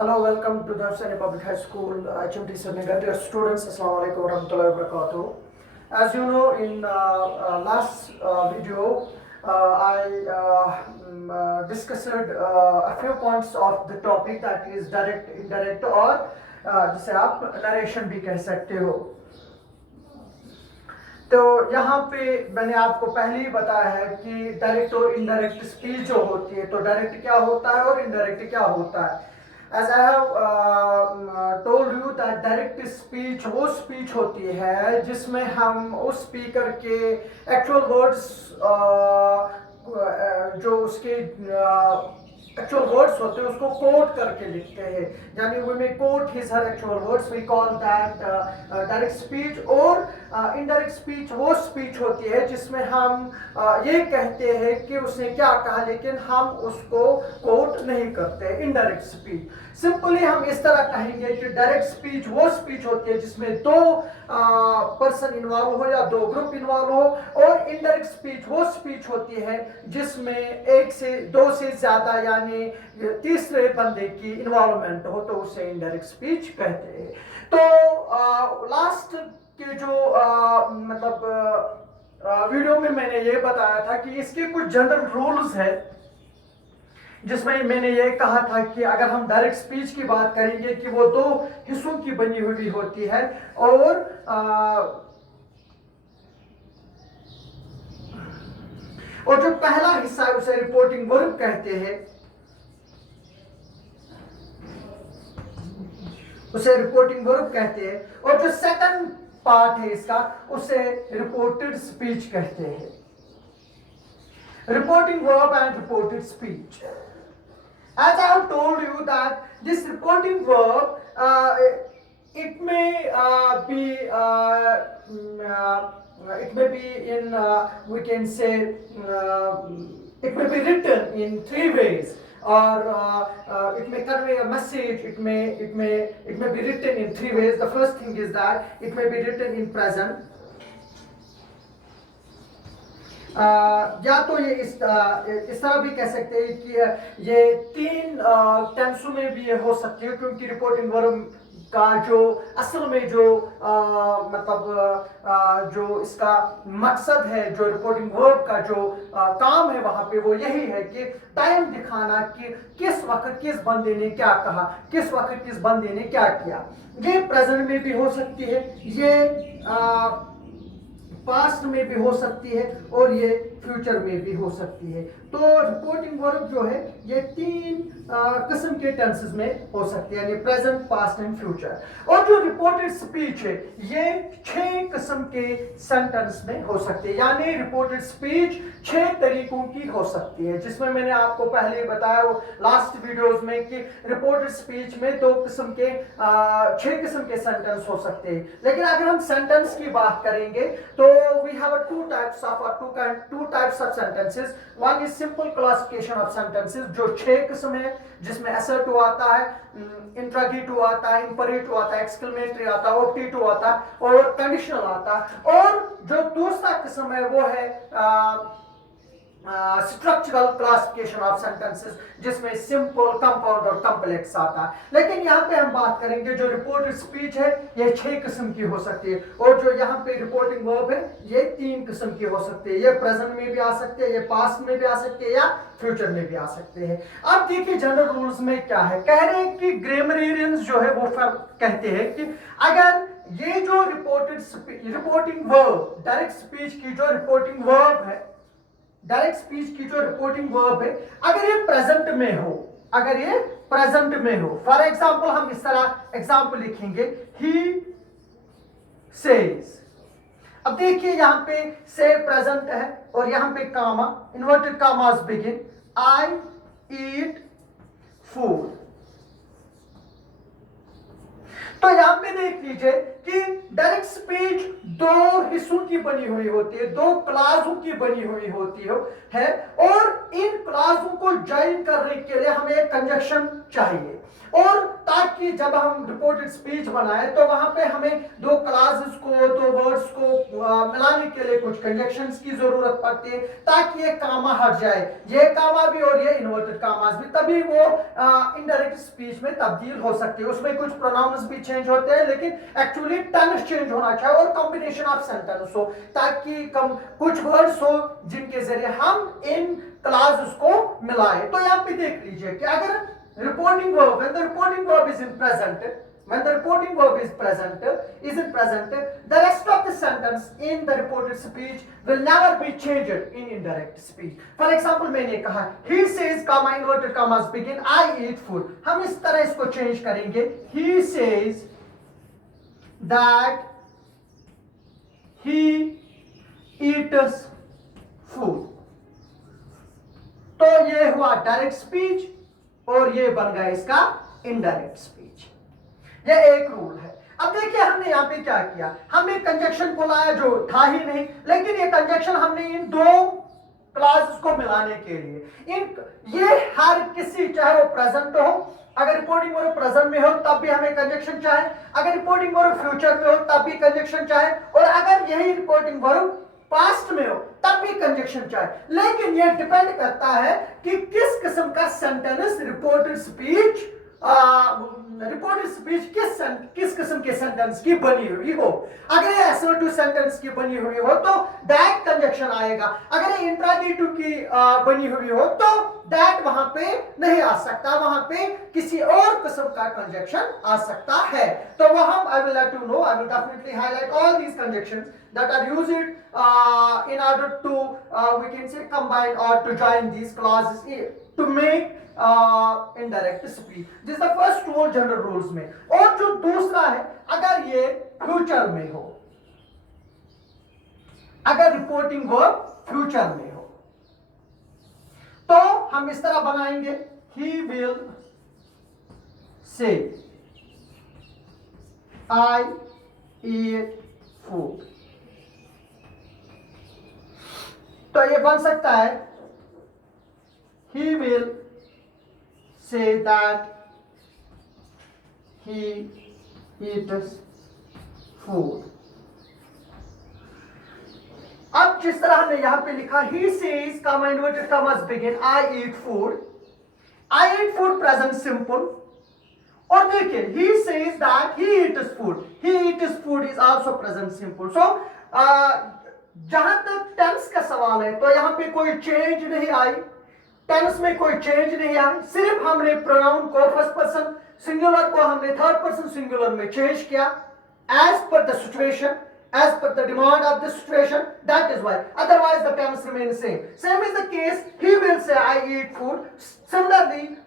Hello, welcome to the Hussaini Public High School, HMT Srinagar. Dear students, Assalamu alaikum wa rahmatullahi wa barakatuh. As you know, in last video, I discussed a few points of the topic, that is direct, indirect और जिसे आप narration भी कह सकते हो. तो यहाँ पे मैंने आपको पहले ही बताया है कि डायरेक्ट और इनडायरेक्ट स्पीच जो होती है, तो डायरेक्ट क्या होता है और इनडायरेक्ट क्या होता है. As I have told you that direct speech वो स्पीच होती है जिसमें हम उस स्पीकर के एक्चुअल वर्ड्स जो उसके एक्चुअल वर्ड्स होते हैं उसको कोट करके लिखते हैं, यानी we may quote his her actual words, we call that direct speech. और इनडायरेक्ट स्पीच वो स्पीच होती है जिसमें हम ये कहते हैं कि उसने क्या कहा लेकिन हम उसको कोट नहीं करते. इनडायरेक्ट स्पीच सिंपली हम इस तरह कहेंगे कि डायरेक्ट स्पीच वो स्पीच होती है जिसमें दो पर्सन इन्वॉल्व हो या दो ग्रुप इन्वॉल्व हो, और इनडायरेक्ट स्पीच वो स्पीच होती है जिसमें एक से दो से ज्यादा यानी तीसरे बंदे की इन्वॉल्वमेंट हो, तो उसे इनडायरेक्ट स्पीच कहते हैं. तो लास्ट के जो वीडियो में मैंने ये बताया था कि इसके कुछ जनरल रूल्स है, जिसमें मैंने ये कहा था कि अगर हम डायरेक्ट स्पीच की बात करेंगे कि वो दो हिस्सों की बनी हुई होती है, और जो पहला हिस्सा है उसे रिपोर्टिंग वर्ब कहते हैं, और जो सेकंड पार्ट है इसका उसे रिपोर्टेड स्पीच कहते हैं. Reporting verb and reported speech. As I have told you that this reporting verb, it may be in, we can say, it may be written in three ways, or it may convey a message. It may be written in three ways. The first thing is that it may be written in present. या तो ये इस तरह भी कह सकते हैं कि ये तीन टेंसों में भी ये हो सकती है, क्योंकि रिपोर्टिंग वर्ब का जो असल में जो जो इसका मकसद है, जो रिपोर्टिंग वर्ब का जो काम है वहां पे वो यही है कि टाइम दिखाना कि किस वक्त किस बंदे ने क्या कहा, किस वक्त किस बंदे ने क्या किया. ये प्रेजेंट में भी हो सकती है, ये पास्ट में भी हो सकती है, और ये फ्यूचर में भी हो सकती है. तो रिपोर्टिंग वर्ब जो है ये तीन किस्म के टेंसेस में हो सकती है, यानी प्रेजेंट, पास्ट एंड फ्यूचर. और जो रिपोर्टेड स्पीच है ये 6 किस्म के सेंटेंस में हो सकती है, यानी रिपोर्टेड स्पीच 6 तरीकों की हो सकती है, जिसमें मैंने आपको पहले बताया वो लास्ट वीडियोस में कि रिपोर्टेड स्पीच में 6 किस्म के सेंटेंस हो सकते हैं. लेकिन अगर हम सेंटेंस की बात करेंगे तो we have two types of sentences. One is simple classification of sentences, जो 6 किस्म है, जिसमें assertive आता है, interrogative आता है, imperative आता है, exclamatory आता है, optative आता है और conditional आता है. और जो दूसरा किस्म है वो है स्ट्रक्चरल क्लासिफिकेशन ऑफ सेंटेंसेस, जिसमें सिंपल, कंपाउंड और कॉम्प्लेक्स आता है. लेकिन यहाँ पे हम बात करेंगे जो रिपोर्टेड स्पीच है ये 6 किस्म की हो सकती है, और जो यहाँ पे रिपोर्टिंग वर्ब है ये 3 किस्म की हो सकती है. ये प्रेजेंट में भी आ सकते हैं, ये पास्ट में भी आ सकते हैं, या फ्यूचर में भी आ सकते हैं. अब देखिए जनरल रूल्स में क्या है. कह रहे हैं कि ग्रामरियंस जो है वो कहते हैं कि अगर ये जो रिपोर्टिंग वर्ब, डायरेक्ट स्पीच की जो रिपोर्टिंग वर्ब है, अगर ये प्रेजेंट में हो, फॉर एग्जाम्पल हम इस तरह एग्जाम्पल लिखेंगे, ही सेज. अब देखिए यहां पे से प्रेजेंट है और यहां पे कामा, इन्वर्टेड कामास बिगिन, आई ईट फूड. तो यहां पे देख लीजिए कि डायरेक्ट स्पीच 2 हिस्सों की बनी हुई होती है, 2 क्लासों की बनी हुई होती है, और इन क्लासों को ज्वाइन करने के लिए हमें एक कंजक्शन चाहिए. और ताकि जब हम रिपोर्टेड स्पीच बनाए तो वहां पे हमें दो क्लासेस को, दो वर्ड्स को मिलाने के लिए कुछ कंजक्शंस की जरूरत पड़ती है ताकि ये कामा हट जाए, ये कामा भी और ये इन्वर्टेड कामास भी, तभी वो इनडायरेक्ट स्पीच में तब्दील हो सकती है। उसमें कुछ प्रोनाउंस भी चेंज होते हैं लेकिन एक्चुअली टेंस चेंज होना चाहिए और कॉम्बिनेशन ऑफ सेंटेंस हो ताकि कुछ वर्ड्स हो जिनके जरिए हम इन क्लासेस को मिलाए। तो यहाँ पे देख लीजिए कि अगर reporting verb, when the reporting verb is in present, when the reporting verb is in present, the rest of the sentence in the reported speech will never be changed in indirect speech. For example, मैंने कहा he says comma inverted commas begin I eat food, हम इस तरह इसको change करेंगे, he says that he eats food, तो ये हुआ डायरेक्ट स्पीच और ये बन गया इसका इनडायरेक्ट स्पीच। ये एक रूल है। अब देखिए हमने यहाँ पे क्या किया, हमने कंजक्शन को लाया जो था ही नहीं, लेकिन ये कंजक्शन हमने इन दो क्लासेस को मिलाने के लिए ये हर किसी, चाहे वो प्रेजेंट हो, अगर रिपोर्टिंग वर्ब प्रेजेंट में हो तब भी हमें कंजक्शन चाहिए, अगर रिपोर्टिंग वर्ब फ्यूचर में हो तब भी कंजक्शन चाहिए, और अगर यही रिपोर्टिंग वर्ब पास्ट में हो तब भी कंजक्शन चाहिए। लेकिन यह डिपेंड करता है कि किस किस्म का सेंटेंस रिपोर्टेड स्पीच किस किस्म के सेंटेंस की बनी हुई हो। अगर ये असर्टिव सेंटेंस की बनी हुई हो तो दैट कंजक्शन आएगा, अगर ये इंट्रागेटिव की बनी हुई हो तो दैट वहां पे नहीं आ सकता, वहां पे किसी और किस्म का कंजक्शन आ सकता है। तो वो हम I will let you know, I will definitely highlight all these conjunctions that are used in order to we can say combine or to join these clauses to make indirect speech. This is the first rule general rules में। और जो दूसरा है, अगर ये future में हो, अगर रिपोर्टिंग वर्ब फ्यूचर में हो तो हम इस तरह बनाएंगे, he will say I eat food, तो ये बन सकता है he will say that he eats food। अब जिस तरह हमने यहां पे लिखा he says comma inverted commas begin I eat food, I eat food present simple, और देखिए he says that he eats food, he eats food is also present simple। so जहां तक टेंस का सवाल है तो यहां पे कोई चेंज नहीं आई, टेंस में कोई चेंज नहीं आई, सिर्फ हमने प्रोनाउन को फर्स्ट पर्सन सिंगुलर को हमने थर्ड पर्सन सिंगुलर में चेंज किया as per the situation, as per the demand of the situation, that is why, otherwise the tense remains same is the case, he will say I eat food, similarly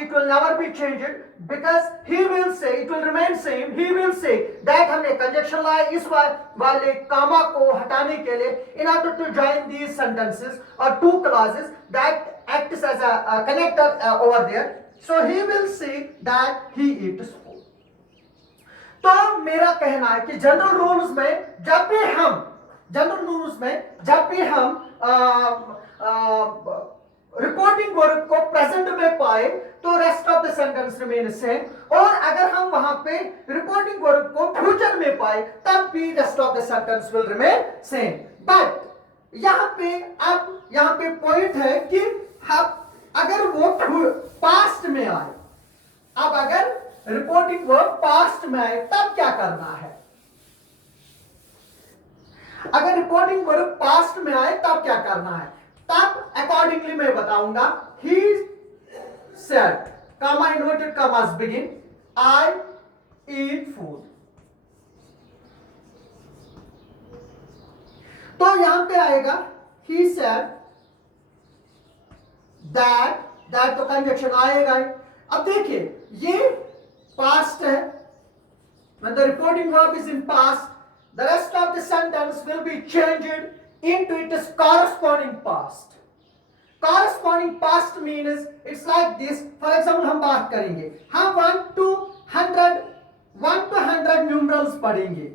it will never be changed because he will say, it will remain same, he will say that हमने conjunction लाया इस वाले कामा को हटाने के लिए in order to join these sentences or two clauses that acts as a connector over there, so he will say that he eats food। तो मेरा कहना है कि जनरल रूल्स में जब भी हम रिपोर्टिंग वर्ब को प्रेजेंट में पाए तो rest of the sentence remain same, और अगर हम वहां पे रिपोर्टिंग वर्ब को फ्यूचर में पाए तब भी rest of the sentence will remain same. But यहाँ पे पॉइंट है कि अगर वो पास्ट में आए, अब अगर रिपोर्टिंग वर्ब पास्ट में आए तब क्या करना है, अगर रिपोर्टिंग वर्ब पास्ट में आए तब क्या करना है, तब अकॉर्डिंगली मैं बताऊंगा। He said comma inverted commas begin I eat food, तो यहां पे आएगा he said that तो कंजक्शन आएगा। अब देखिए ये पास्ट है, when the reporting verb is in past the rest of the sentence will be changed into its corresponding past। corresponding past means it's like this, for example हम बात करेंगे, हम 1 to 100 न्यूमरल्स पढ़ेंगे,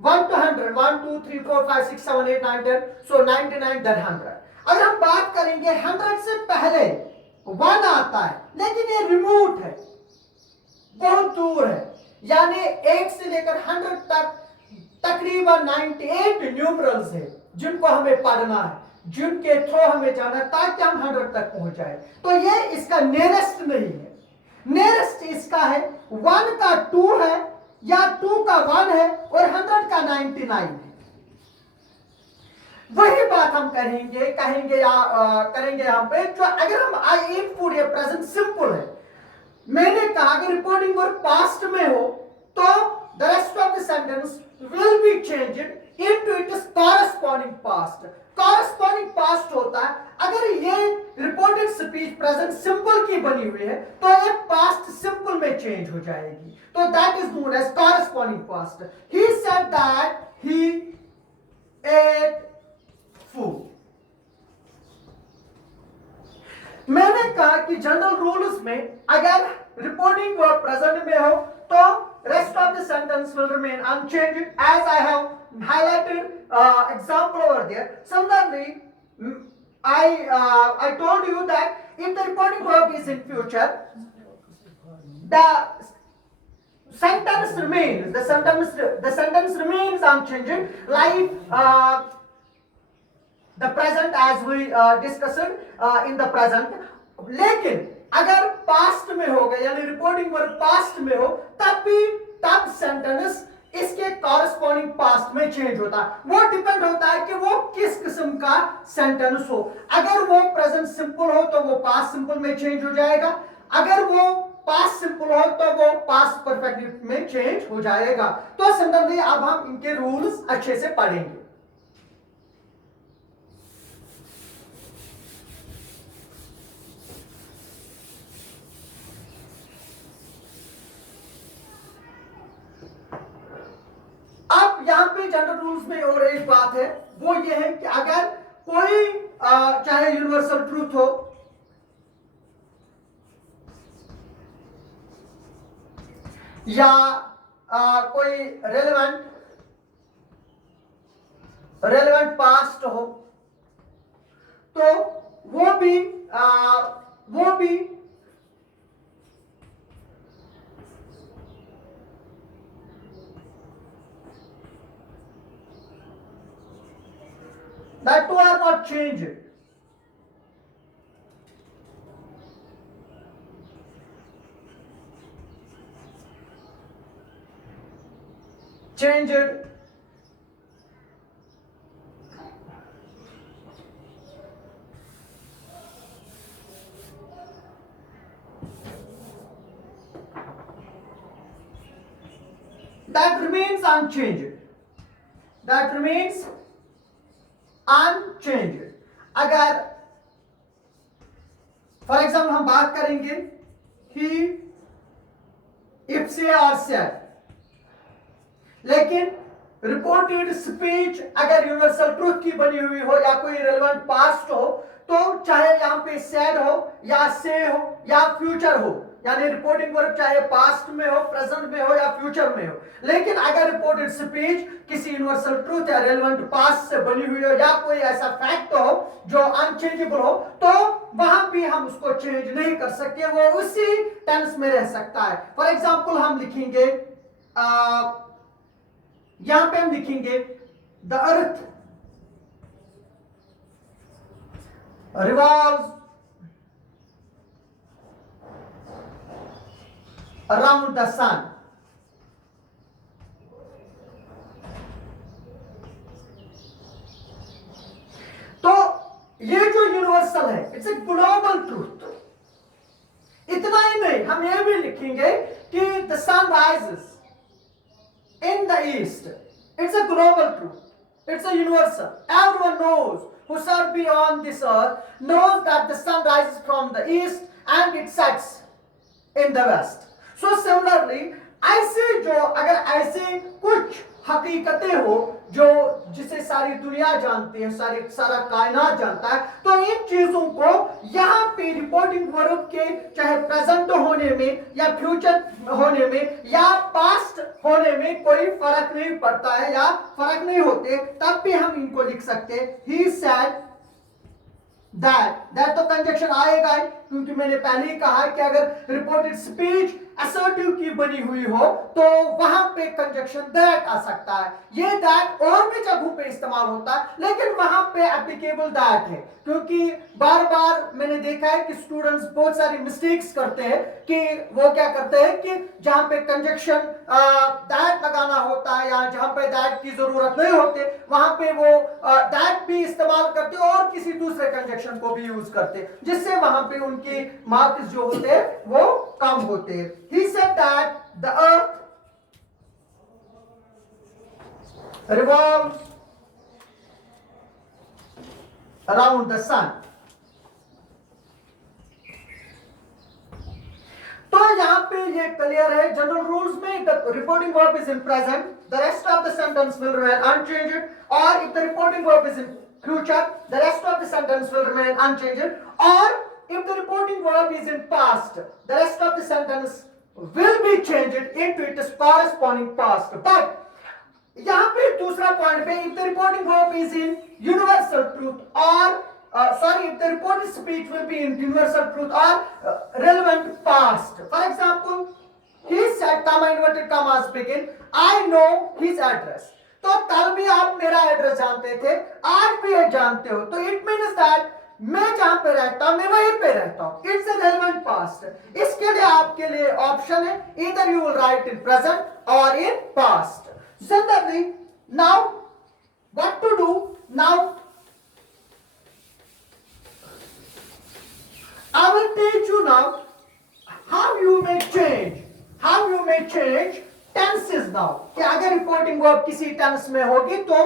1 to 100 1 2 3 4 5 6 7 8 9 10 so 99 then 100। अगर हम बात करेंगे 100 से पहले 1 आता है लेकिन ये रिमोट है, बहुत दूर है, यानी 1 से लेकर 100 तक तकरीबन 98 न्यूमरल्स है जिनको हमें पढ़ना है, जिनके थ्रू हमें जाना है ताकि हम 100 तक पहुंच जाए। तो ये इसका नियरेस्ट नहीं है, नियरेस्ट इसका है 1 का 2 है या 2 का 1 है और 100 का 99 है। वही बात हम करेंगे करेंगे यहां पे, जो अगर हम आई इनपुट ये प्रेजेंट सिंपल है, मैंने कहा अगर रिपोर्टिंग वर्ब पास्ट में हो तो the rest of the sentence will be changed into its corresponding past। corresponding past होता है अगर ये रिपोर्टेड स्पीच प्रेजेंट सिंपल की बनी हुई है तो ये पास्ट सिंपल में चेंज हो जाएगी, तो that is known as corresponding past। he said that he ate food। मैंने कहा कि जनरल रूल्स में अगर रिपोर्टिंग वर्ब प्रेजेंट में हो तो rest of the sentence will remain unchanged, as I have highlighted example over there. Similarly, I told you that if the reporting verb is in future, the sentence remains unchanged, like the present as we discussed in the present। लेकिन अगर past में होगा यानी reporting verb past में हो तब sentence इसके corresponding past में चेंज होता है। वो डिपेंड होता है कि वो किस किस्म का सेंटेंस हो। अगर वो प्रेजेंट सिंपल हो तो वो पास्ट सिंपल में चेंज हो जाएगा, अगर वो पास्ट सिंपल हो तो वो पास्ट परफेक्ट में चेंज हो जाएगा। तो सिमिलरली अब हम इनके रूल्स अच्छे से पढ़ेंगे। यहां पे जनरल रूल्स में और एक बात है, वो ये है कि अगर कोई चाहे यूनिवर्सल ट्रूथ हो या कोई रेलेवेंट पास्ट हो तो वो भी that two are not changed। that remains unchanged, that remains unchanged। अगर फॉर एग्जाम्पल हम बात करेंगे he, if से और said, लेकिन रिपोर्टेड स्पीच अगर यूनिवर्सल ट्रूथ की बनी हुई हो या कोई रेलेवेंट पास्ट हो तो चाहे यहां पे said हो या say हो या फ्यूचर हो, यानी रिपोर्टिंग वर्ब चाहे पास्ट में हो, प्रेजेंट में हो या फ्यूचर में हो, लेकिन अगर रिपोर्टेड स्पीच किसी यूनिवर्सल ट्रूथ या रेलेवेंट पास्ट से बनी हुई हो या कोई ऐसा फैक्ट हो जो अनचेंजेबल हो तो वहां भी हम उसको चेंज नहीं कर सकते, वो उसी टेंस में रह सकता है। फॉर एग्जांपल हम लिखेंगे यहां पे हम लिखेंगे the earth revolves around the sun। तो ये जो यूनिवर्सल है इट्स ए ग्लोबल ट्रूथ। इतना ही नहीं, हम ये भी लिखेंगे कि the sun rises in the east, it's a global truth, it's a universal, everyone knows who shall be on this earth knows that the sun rises from the east and it sets in the west। so similarly ऐसे जो अगर ऐसे कुछ हकीकतें हो जो जिसे सारी दुनिया जानती है, सारा कायनात जानता है, तो इन चीजों को यहाँ पे रिपोर्टिंग वर्ब के चाहे प्रेजेंट होने में या फ्यूचर होने में या पास्ट होने में कोई फर्क नहीं पड़ता है या फर्क नहीं होते, तब भी हम इनको लिख सकते ही सेड दैट तो कंजक्शन आएगा ही, क्योंकि मैंने पहले ही कहा कि अगर रिपोर्टेड स्पीच असर्टिव की बनी हुई हो तो वहां पे कंजक्शन दैट आ सकता है। ये दैट और भी जगहों पे इस्तेमाल होता है, लेकिन वहां पे एप्लीकेबल दैट है, क्योंकि बार बार मैंने देखा है कि स्टूडेंट्स बहुत सारी मिस्टेक्स करते हैं कि वो क्या करते हैं कि जहां पे कंजक्शन दैट लगाना होता है या जहां पे दैट की जरूरत नहीं होती वहां पे वो दैट भी इस्तेमाल करते और किसी दूसरे कंजक्शन को भी यूज करते, जिससे वहां पे उनके मार्क्स जो होते हैं वो कम होते हैं। He said that the earth revolves around the sun. तो यहां पे ये क्लियर है, जनरल रूल्स में the reporting verb is in present, the rest of the sentence will remain unchanged, और if the reporting verb is in future the rest of the sentence will remain unchanged, और if the reporting verb is in past the rest of the sentence will be changed into its corresponding past. But यहाँ पे दूसरा point पे if the reporting verb is in universal truth or if the reported speech will be in universal truth or relevant past. For example, he said comma inverted commas begin, I know his address. तो कल भी आप मेरा address जानते थे, आज भी ये जानते हो, तो इट मीन्स दैट मैं जहां पे रहता हूं मैं वहीं पे रहता हूं। It's a relevant past. इसके लिए आपके लिए ऑप्शन है, इधर you will write in present और in past. Similarly now what to do, now I will teach you now how you may change tenses now, कि अगर रिपोर्टिंग वर्ब किसी टेंस में होगी तो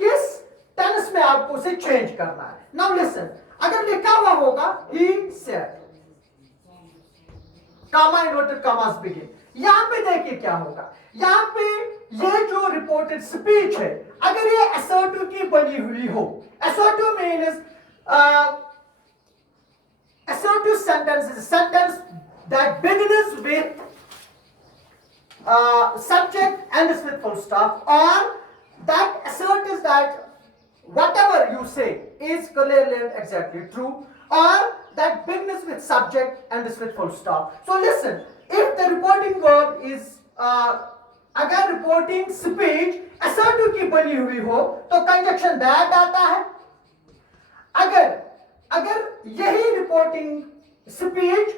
किस टेंस में आपको उसे चेंज करना है। नाउ लिसन, अगर लिखा हुआ होगा he said comma inverted commas begin, यहां पे देखिए क्या होगा, यहां पे ये जो रिपोर्टेड स्पीच है अगर ये असर्टिव की बनी हुई हो, assertive means assertive sentence is a sentence that begins with subject and is with full stop, or that assert is that whatever you say is clearly and exactly true, or that begins with subject and is with full stop. So listen, if the reporting verb is अगर reporting speech assertive की बनी हुई हो तो conjunction that आता है। अगर यही रिपोर्टिंग स्पीच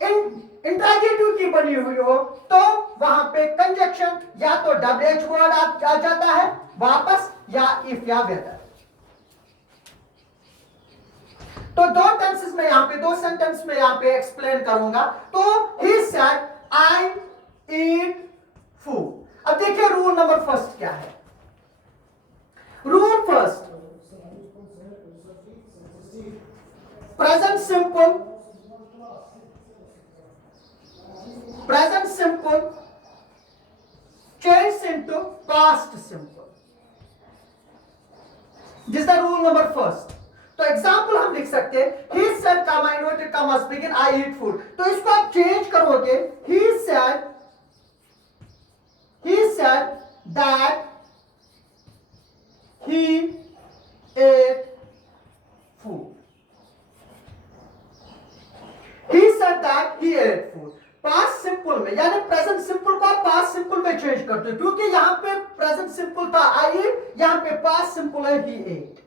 इंट्रागेटिव की बनी हुई हो तो वहां पे कंजक्शन या तो WH वर्ड आ जाता है वापस, या इफ या वेदर। तो दो टेंसेस में यहां पे, दो सेंटेंस में यहां पे एक्सप्लेन करूंगा। तो he said I eat food. अब देखिए रूल नंबर फर्स्ट क्या है। Rule first, present simple change into past simple, this is the rule number first। तो एग्जाम्पल हम लिख सकते हैं he said comma inverted commas begin I eat food, तो इसको आप चेंज करोगे he said that he ate food, he said that he ate food। Past simple में यानी प्रेजेंट सिंपल को आप पास्ट सिंपल में चेंज करते हो, क्योंकि यहां पे प्रेजेंट सिंपल था आई एट, यहां पे पास्ट सिंपल है ही एट।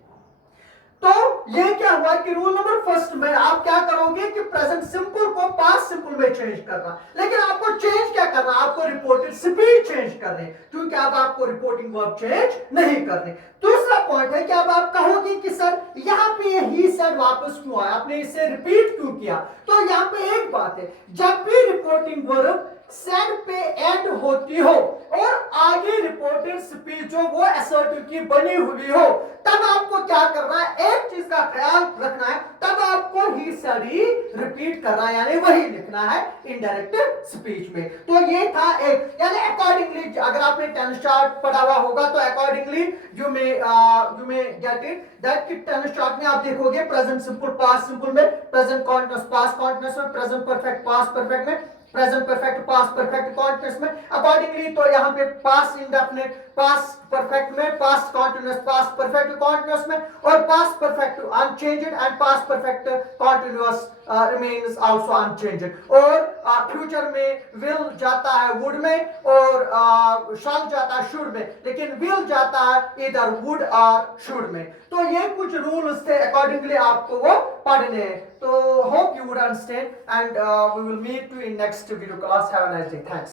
तो ये क्या हुआ कि रूल नंबर फर्स्ट में आप क्या करोगे कि प्रेजेंट सिंपल को पास्ट सिंपल में चेंज करना, लेकिन आपको चेंज क्या करना, आपको रिपोर्टेड स्पीच चेंज करने, क्योंकि अब आपको रिपोर्टिंग वर्ब चेंज नहीं करने। दूसरा पॉइंट है कि अब आप कहोगे कि सर यहां पे ही सेड वापस क्यों आया, आपने इसे रिपीट क्यों किया। तो यहां पे एक बात है, जब भी रिपोर्टिंग वर्ब सेड पे एंड होती हो और आगे रिपोर्टेड स्पीच जो वो असर्टिव की बनी हुई हो, तब आपको क्या करना है, एक चीज का ख्याल रखना है, तब आपको ही सेड ही रिपीट करना है, यानी वही लिखना है इनडायरेक्ट स्पीच में। तो ये था एक, यानी अकॉर्डिंगली अगर आपने टेंस चार्ट पढ़ा हुआ होगा तो accordingly you may get it that कि टेंस चार्ट में आप देखोगे प्रेजेंट सिंपल पास्ट सिंपल में, प्रेजेंट कॉन्टिन्यूअस पास्ट कॉन्टिन्यूअस में, प्रेजेंट परफेक्ट पास्ट परफेक्ट में, present perfect, past perfect, continuous में अकॉर्डिंगली। तो यहाँ पे पास्ट इंडेफिनिट, पास्ट परफेक्ट में, past continuous, past perfect continuous में, और past perfect unchanged and past perfect continuous remains also unchanged. और फ्यूचर में विल जाता है वुड में, और शॉल जाता है शुड में, लेकिन विल जाता है इधर वुड और शुड में। तो ये कुछ रूल्स थे, अकॉर्डिंगली आपको वो पढ़ने हैं। तो hope you would understand, and we will meet you in next video class. Have a nice day, thanks.